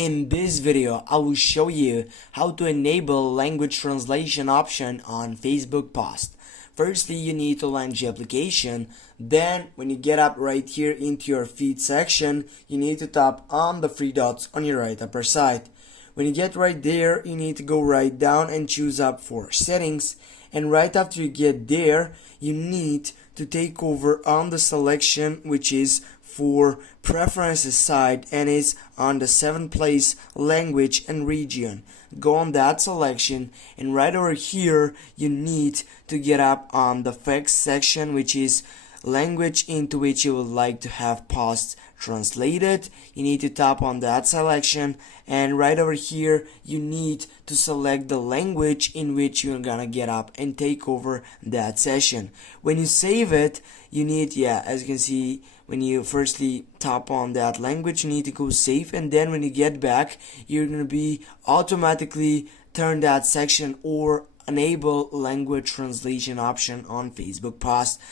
In this video, I will show you how to enable language translation option on Facebook post. Firstly, you need to launch the application. Then, when you get up right here into your feed section, you need to tap on the three dots on your right upper side. When you get right there, you need to go right down and choose up for settings. And right after you get there, you need to take over on the selection which is for preferences side and is on the 7th place language and region. Go on that selection, and right over here you need to get up on the text section which is language into which you would like to have posts translated. You need to tap on that selection, and right over here you need to select the language in which you're gonna get up and take over that session. When you save it, you need, as you can see, when you firstly tap on that language, you need to go save, and then when you get back, you're gonna be automatically turn that section or enable language translation option on Facebook post.